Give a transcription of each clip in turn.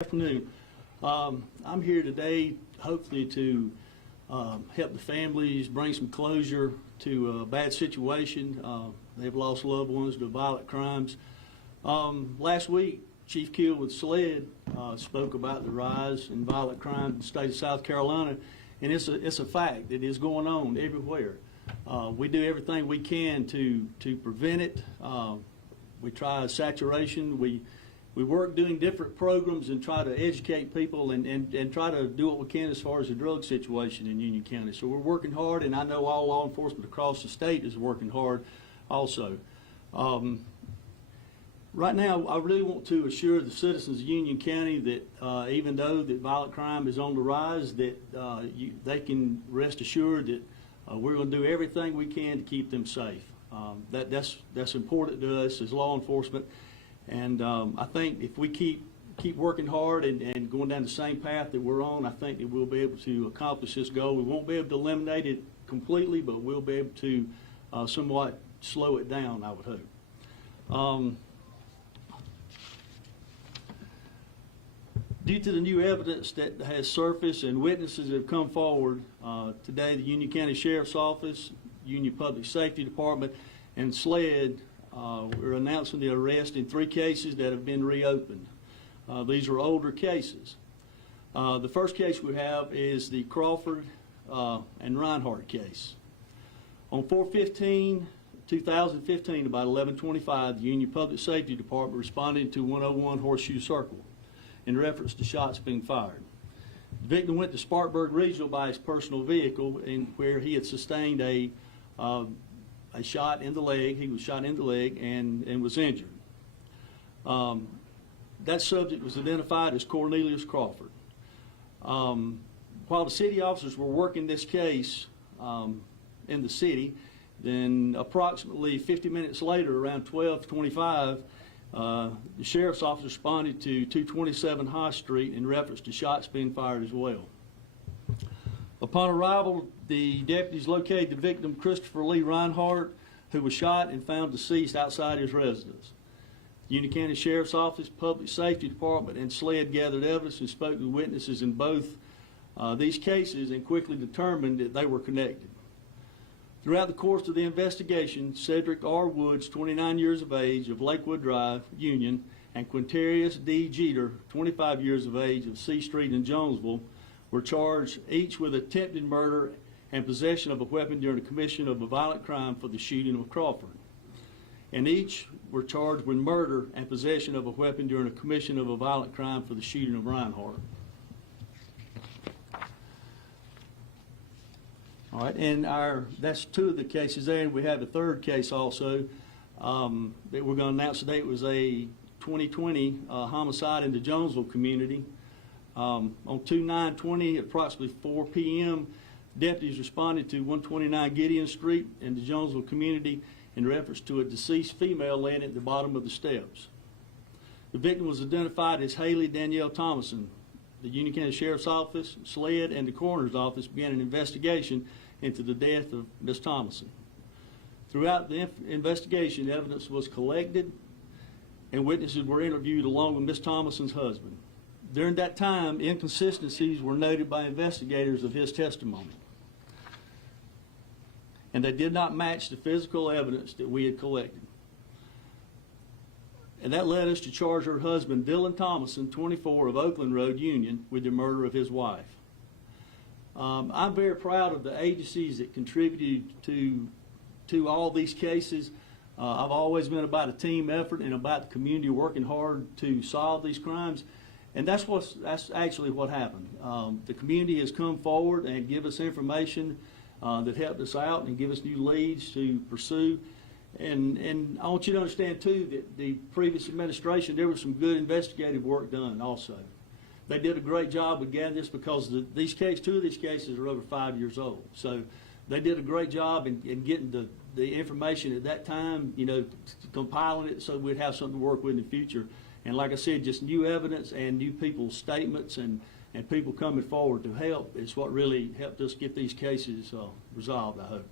Afternoon. I'm here today hopefully to help the families bring some closure to a bad situation. They've lost loved ones to violent crimes. Last week, Chief Keel with SLED spoke about the rise in violent crime in the state of South Carolina, and it's a fact. It is going on everywhere. We do everything we can to prevent it. We try saturation. We work doing different programs and try to educate people and try to do what we can as far as the drug situation in Union County. So we're working hard, and I know all law enforcement across the state is working hard also. Right now, I really want to assure the citizens of Union County that even though that violent crime is on the rise, that they can rest assured that we're going to do everything we can to keep them safe. That's important to us as law enforcement. And I think if we keep working hard and going down the same path that we're on, I think that we'll be able to accomplish this goal. We won't be able to eliminate it completely, but we'll be able to somewhat slow it down, I would hope. Due to the new evidence that has surfaced and witnesses that have come forward, today the Union County Sheriff's Office, Union Public Safety Department, and SLED we're announcing the arrest in 3 cases that have been reopened. These are older cases. The first case we have is the Crawford and Reinhardt case. On 4/15/2015, about 11:25, the Union Public Safety Department responded to 101 Horseshoe Circle in reference to shots being fired. The victim went to Spartanburg Regional by his personal vehicle, where he had sustained a shot in the leg. He was shot in the leg and was injured. That subject was identified as Cornelius Crawford. While the city officers were working this case in the city, then approximately 50 minutes later, around 12:25, the sheriff's office responded to 227 High Street in reference to shots being fired as well. Upon arrival, the deputies located the victim, Christopher Lee Reinhardt, who was shot and found deceased outside his residence. The Union County Sheriff's Office, Public Safety Department, and SLED gathered evidence and spoke to witnesses in both these cases and quickly determined that they were connected. Throughout the course of the investigation, Cedric R. Woods, 29 years of age, of Lakewood Drive, Union, and Quintarius D. Jeter, 25 years of age, of C Street in Jonesville, were charged each with attempted murder and possession of a weapon during the commission of a violent crime for the shooting of Crawford. And each were charged with murder and possession of a weapon during the commission of a violent crime for the shooting of Reinhardt. All right, and that's 2 of the cases there, and we have a 3rd case also that we're going to announce today. It was a 2020 homicide in the Jonesville community. On 2/9/20, at approximately 4 p.m., deputies responded to 129 Gideon Street in the Jonesville community in reference to a deceased female laying at the bottom of the steps. The victim was identified as Haley Danielle Thomason. The Union County Sheriff's Office, SLED, and the Coroner's Office began an investigation into the death of Ms. Thomason. Throughout the investigation, evidence was collected and witnesses were interviewed along with Ms. Thomason's husband. During that time, inconsistencies were noted by investigators of his testimony, and they did not match the physical evidence that we had collected. And that led us to charge her husband, Dylan Thomason, 24, of Oakland Road, Union, with the murder of his wife. I'm very proud of the agencies that contributed to all these cases. I've always been about a team effort and about the community working hard to solve these crimes. And that's actually what happened. The community has come forward and give us information that helped us out and give us new leads to pursue. And I want you to understand too that the previous administration, there was some good investigative work done also. They did a great job with gathering this because 2 of these cases are over 5 years old. So they did a great job in getting the information at that time, compiling it so we'd have something to work with in the future. And like I said, just new evidence and new people's statements and people coming forward to help is what really helped us get these cases resolved, I hope.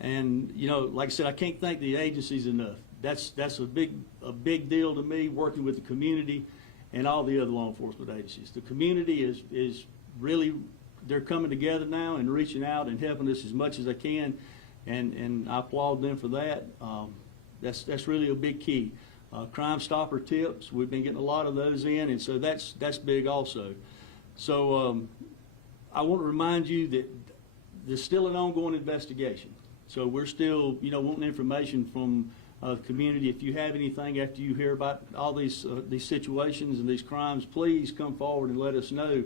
And, like I said, I can't thank the agencies enough. That's a big deal to me, working with the community and all the other law enforcement agencies. The community is really, they're coming together now and reaching out and helping us as much as they can, and I applaud them for that. That's really a big key. Crime Stopper tips, we've been getting a lot of those in, and so that's big also. So I want to remind you that there's still an ongoing investigation. So we're still, wanting information from the community. If you have anything after you hear about all these situations and these crimes, please come forward and let us know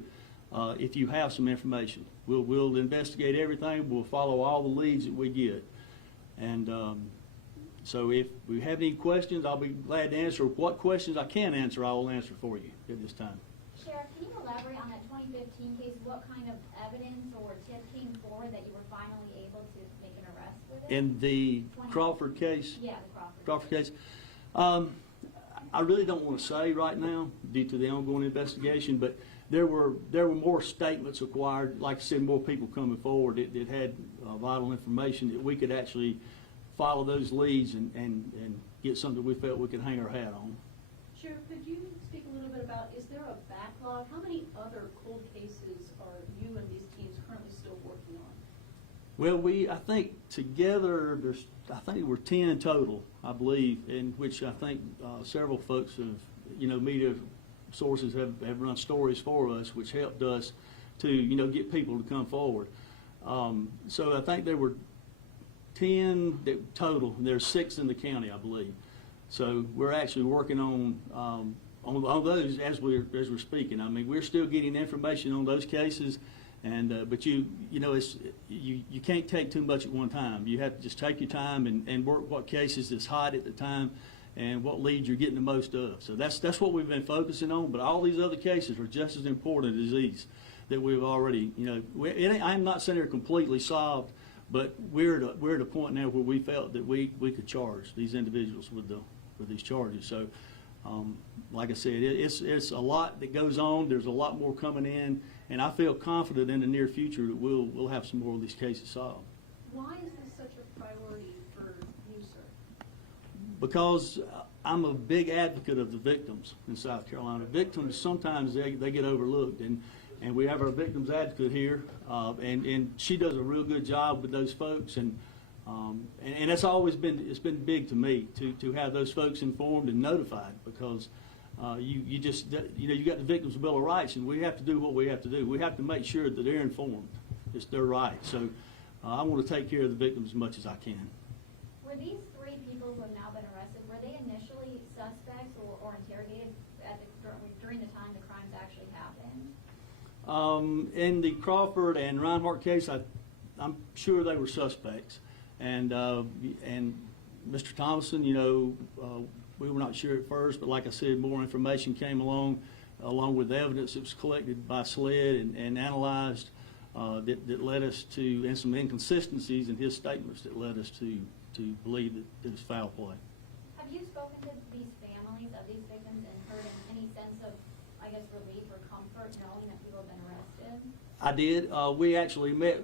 if you have some information. We'll investigate everything. We'll follow all the leads that we get. And so if we have any questions, I'll be glad to answer. What questions I can answer, I will answer for you at this time. Sheriff, can you elaborate on that 2015 case? What kind of evidence or tip came forward that you were finally able to make an arrest with it? In the Crawford case? Yeah, the Crawford case. I really don't want to say right now due to the ongoing investigation, but there were more statements acquired. Like I said, more people coming forward that had vital information that we could actually follow those leads and get something we felt we could hang our hat on. Sheriff, could you speak a little bit about, is there a backlog? How many other cold cases are you and these teams currently still working on? Well, I think together, I think we're 10 total, I believe, in which I think several folks have, media sources have run stories for us, which helped us to, get people to come forward. So I think there were 10 total, and there's 6 in the county, I believe. So we're actually working on those as we're speaking. I mean, we're still getting information on those cases, and but you can't take too much at one time. You have to just take your time and work what cases is hot at the time, and what leads you're getting the most of. So that's what we've been focusing on. But all these other cases are just as important as these that we've already. I'm not saying they're completely solved, but we're at a point now where we felt that we could charge these individuals with these charges. So, like I said, it's a lot that goes on. There's a lot more coming in, and I feel confident in the near future that we'll have some more of these cases solved. Why is this such a priority for you, sir? Because I'm a big advocate of the victims in South Carolina. Victims, sometimes they get overlooked, and we have our victims advocate here, and she does a real good job with those folks, and that's always been big to me to have those folks informed and notified, because you got the Victims' Bill of Rights, and we have to do what we have to do. We have to make sure that they're informed. It's their right. So I want to take care of the victims as much as I can. Were these 3 people who have now been arrested, were they initially suspects or interrogated during the time the crimes actually happened? In the Crawford and Reinhardt case, I'm sure they were suspects, and Mr. Thomason, we were not sure at first, but like I said, more information came along with the evidence that was collected by SLED and analyzed that led us to, and some inconsistencies in his statements that led us to believe that it was foul play. Have you spoken to these families of these victims and heard any sense of, I guess, relief or comfort knowing that people have been arrested? I did. We actually met,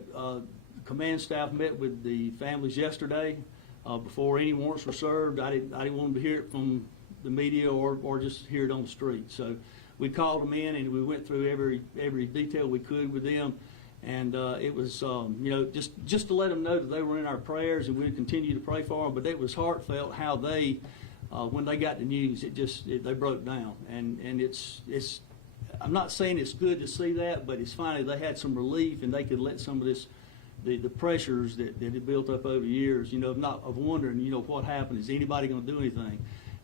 command staff met with the families yesterday before any warrants were served. I didn't want them to hear it from the media or just hear it on the street. So we called them in and we went through every detail we could with them. And it was, just to let them know that they were in our prayers and we'd continue to pray for them. But it was heartfelt how they, when they got the news, they broke down. And it's I'm not saying it's good to see that, but it's finally they had some relief and they could let some of this, the pressures that had built up over years, of wondering, what happened, is anybody going to do anything?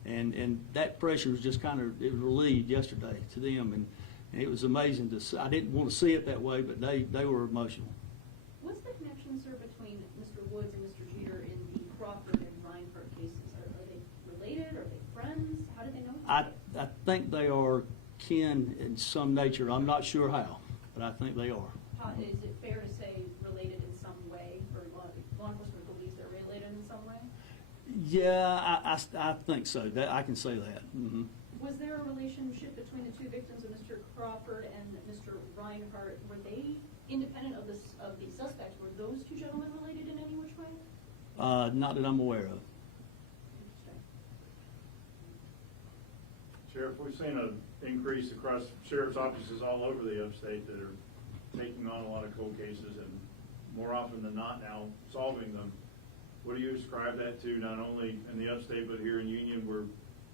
And that pressure was just it was relieved yesterday to them, and it was amazing to see. I didn't want to see it that way, but they were emotional. What's the connection, sir, between Mr. Woods and Mr. Jeter in the Crawford and Reinhardt cases? Are they related? Are they friends? How do they know each other? I think they are kin in some nature. I'm not sure how, but I think they are. Is it fair to say related in some way, or law enforcement believes they're related in some way? Yeah, I think so. I can say that. Mm-hmm. Was there a relationship between the 2 victims of Mr. Crawford and Mr. Reinhardt? Were they independent of the suspects? Were those 2 gentlemen related in any which way? Not that I'm aware of. Interesting. Sheriff, we've seen an increase across sheriff's offices all over the upstate that are taking on a lot of cold cases and more often than not now solving them. What do you ascribe that to, not only in the upstate but here in Union, where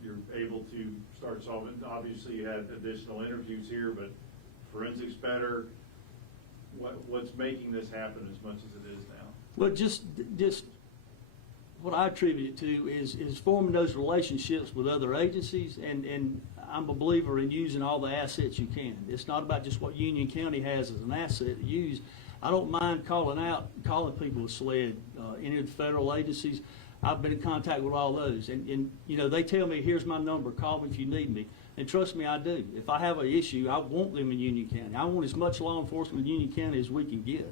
you're able to start solving? Obviously you had additional interviews here, but forensics better. What's making this happen as much as it is now? Well, just what I attribute it to is forming those relationships with other agencies, and I'm a believer in using all the assets you can. It's not about just what Union County has as an asset to use. I don't mind calling people with SLED, any of the federal agencies. I've been in contact with all those, and you know, they tell me, here's my number, call me if you need me. And trust me, I do. If I have an issue, I want them in Union County. I want as much law enforcement in Union County as we can get.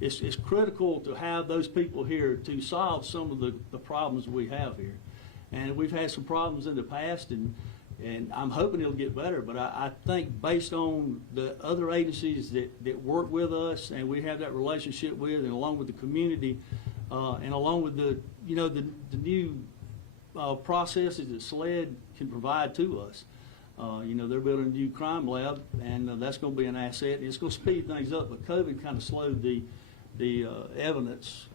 It's critical to have those people here to solve some of the problems we have here. And we've had some problems in the past, and I'm hoping it'll get better. But I think based on the other agencies that work with us and we have that relationship with, and along with the community, and along with the new processes that SLED can provide to us. You know, they're building a new crime lab, and that's going to be an asset. It's going to speed things up, but COVID kind of slowed the evidence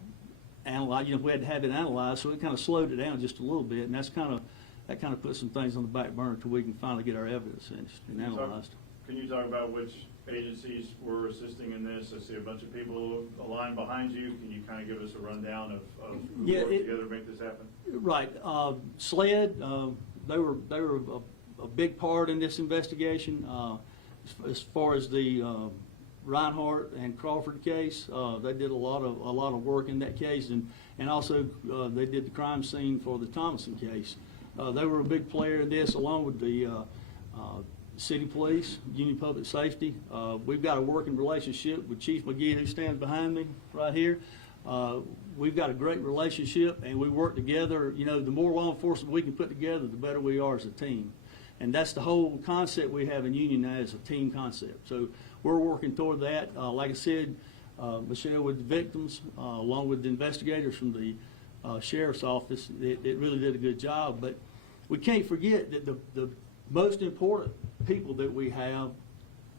analyze. You know, we had to have it analyzed, so it kind of slowed it down just a little bit, and that kind of put some things on the back burner until we can finally get our evidence finished and analyzed. Can you talk about which agencies were assisting in this? I see a bunch of people aligned behind you. Can you kind of give us a rundown of who worked together to make this happen? Right. SLED, they were a big part in this investigation. As far as the Reinhardt and Crawford case, they did a lot of work in that case, and also they did the crime scene for the Thomason case. They were a big player in this, along with the City Police, Union Public Safety. We've got a working relationship with Chief McGee, who stands behind me right here. We've got a great relationship, and we work together. You know, the more law enforcement we can put together, the better we are as a team. And that's the whole concept we have in Union now, is a team concept. So we're working toward that. Like I said, Michelle, with the victims, along with the investigators from the Sheriff's Office, it really did a good job. But we can't forget that the most important people that we have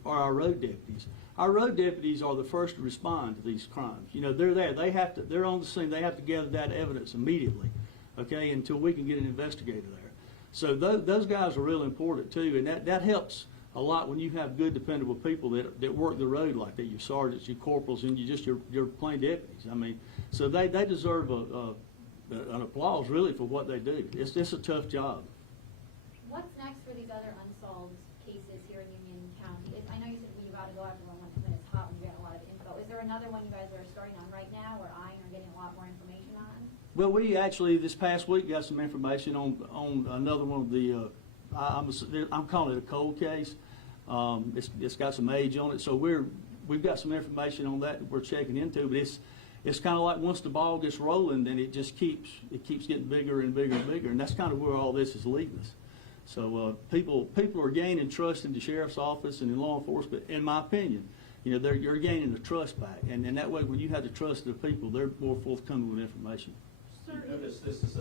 are our road deputies. Our road deputies are the first to respond to these crimes. You know, they're there. They're on the scene. They have to gather that evidence immediately, okay, until we can get an investigator there. So those guys are real important too, and that helps a lot when you have good, dependable people that work the road like that. Your sergeants, your corporals, and your plain deputies. I mean, so they deserve an applause really for what they do. It's a tough job. What's next for these other unsolved cases here in Union County? I know you said you got to go after one when it's hot and you get a lot of info. Is there another one you guys are starting on right now, or eyeing or getting a lot more information on? Well, we actually this past week got some information on another one of the. I'm calling it a cold case. It's got some age on it, so we've got some information on that we're checking into. But it's kind of like once the ball gets rolling, then it just keeps getting bigger and bigger and bigger, and that's kind of where all this is leading us. So people are gaining trust in the sheriff's office and in law enforcement. In my opinion, you know, you're gaining the trust back, and that way, when you have the trust of the people, they're more forthcoming with information. You've noticed this is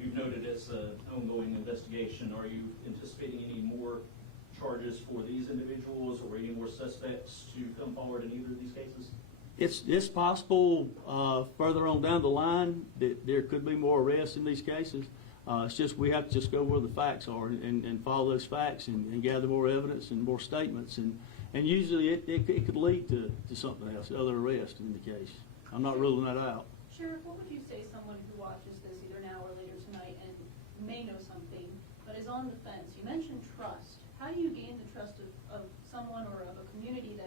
you've noted it's an ongoing investigation. Are you anticipating any more charges for these individuals, or any more suspects to come forward in either of these cases? It's possible further on down the line that there could be more arrests in these cases. It's just we have to just go where the facts are and follow those facts and gather more evidence and more statements, and usually it could lead to something else, other arrests in the case. I'm not ruling that out. Sheriff, what would you say someone who watches this either now or later tonight and may know something but is on the fence? You mentioned trust. How do you gain the trust of someone or of a community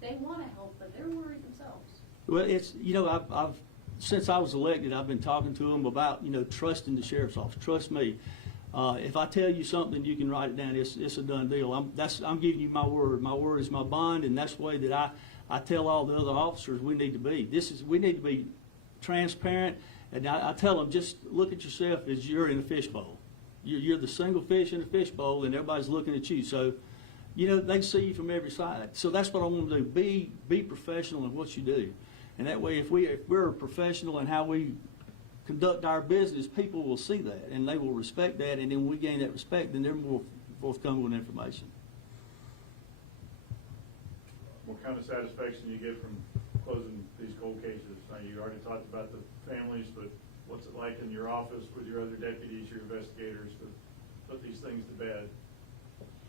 they want to help but they're worried themselves? Well, it's, you know, I've since I was elected, I've been talking to them about, you know, trusting the sheriff's office. Trust me. If I tell you something, you can write it down. It's a done deal. I'm giving you my word. My word is my bond, and that's the way that I tell all the other officers we need to be. We need to be transparent, and I tell them, just look at yourself as you're in a fishbowl. You're the single fish in the fishbowl, and everybody's looking at you. So, you know, they see you from every side. So that's what I want to do. Be professional in what you do, and that way, if we're professional in how we conduct our business, people will see that and they will respect that, and then when we gain that respect, then they're more forthcoming with information. What kind of satisfaction you get from closing these cold cases? Now, you already talked about the families, but what's it like in your office with your other deputies, your investigators, to put these things to bed?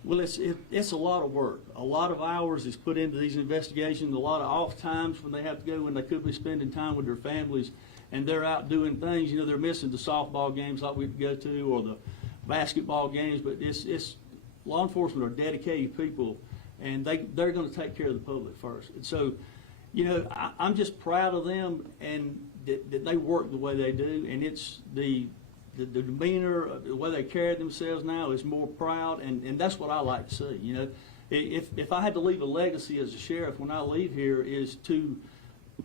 Well, it's a lot of work. A lot of hours is put into these investigations, a lot of off times when they have to go, when they could be spending time with their families, and they're out doing things. You know, they're missing the softball games like we go to, or the basketball games, but it's law enforcement are dedicated people, and they're going to take care of the public first. And so, you know, I'm just proud of them, and that they work the way they do, and it's the demeanor, the way they carry themselves now is more proud, and that's what I like to see. You know, if I had to leave a legacy as a sheriff when I leave here, is to,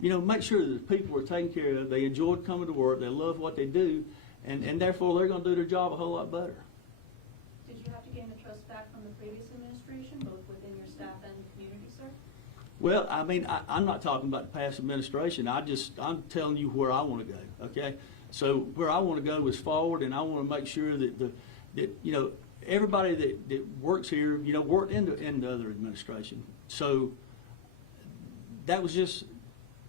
you know, make sure that the people are taken care of, they enjoy coming to work, they love what they do, and therefore they're going to do their job a whole lot better. Did you have to gain the trust back from the previous administration, both within your staff and the community, sir? Well, I mean, I'm not talking about the past administration. I'm telling you where I want to go, okay? So where I want to go is forward, and I want to make sure that you know, everybody that works here, you know, worked in the other administration. So that was just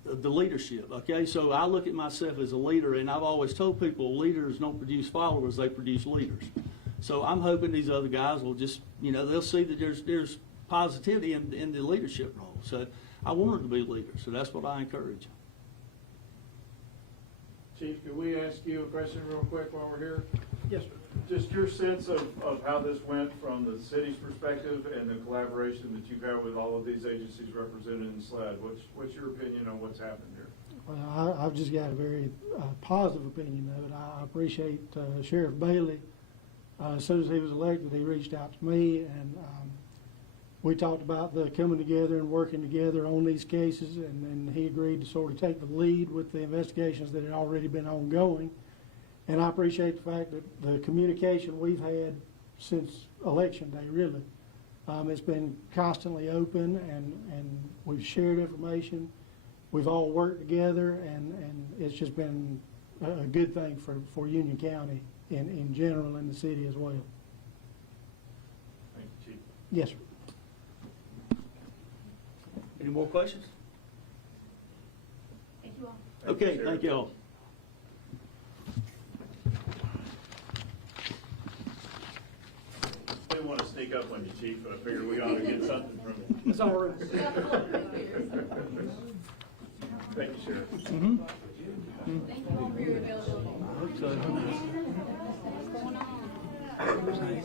the leadership, okay? So I look at myself as a leader, and I've always told people leaders don't produce followers, they produce leaders. So I'm hoping these other guys will just, you know, they'll see that there's positivity in the leadership role. So I want them to be leaders, so that's what I encourage. Chief, could we ask you a question real quick while we're here? Yes, sir. Just your sense of how this went from the city's perspective and the collaboration that you've had with all of these agencies represented in SLED. What's your opinion on what's happened here? Well, I've just got a very positive opinion of it. I appreciate Sheriff Bailey. As soon as he was elected, he reached out to me, and we talked about the coming together and working together on these cases, and then he agreed to sort of take the lead with the investigations that had already been ongoing. And I appreciate the fact that the communication we've had since Election Day, really, it's been constantly open, and we've shared information. We've all worked together, and it's just been a good thing for Union County in general, and the city as well. Thank you, Chief. Yes, sir. Any more questions? Thank you all. Okay, thank you all. I didn't want to sneak up on you, Chief, but I figured we ought to get something from you. It's all right. Thank you, Sheriff. Mm-hmm. Thank you all for your availability. I hope so. What's going on?